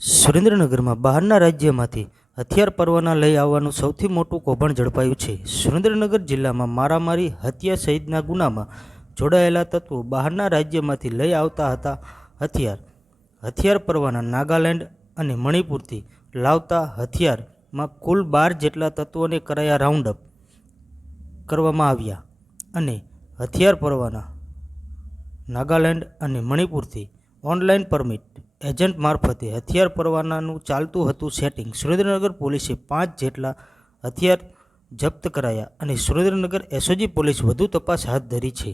સુરેન્દ્રનગરમાં બહારના રાજ્યમાંથી હથિયાર પરવાના લઈ આવવાનું સૌથી મોટું કૌભાંડ ઝડપાયું છે. સુરેન્દ્રનગર જિલ્લામાં મારામારી, હત્યા સહિતના ગુનામાં જોડાયેલા તત્વો બહારના રાજ્યમાંથી લઈ આવતા હતા. હથિયાર હથિયાર પરવાના નાગાલેન્ડ અને મણિપુરથી લાવતા હથિયારમાં કુલ બાર જેટલા તત્વોને કરાયા રાઉન્ડ અપ કરવામાં આવ્યા અને હથિયાર પરવાના નાગાલેન્ડ અને મણિપુરથી ઓનલાઈન પરમિટ એજન્ટ મારફતે હથિયાર પરવાનાનું ચાલતું હતું સેટિંગ સુરેન્દ્રનગર પોલીસે પાંચ જેટલા હથિયાર જપ્ત કરાયા અને સુરેન્દ્રનગર એસઓજી પોલીસ વધુ તપાસ હાથ ધરી છે.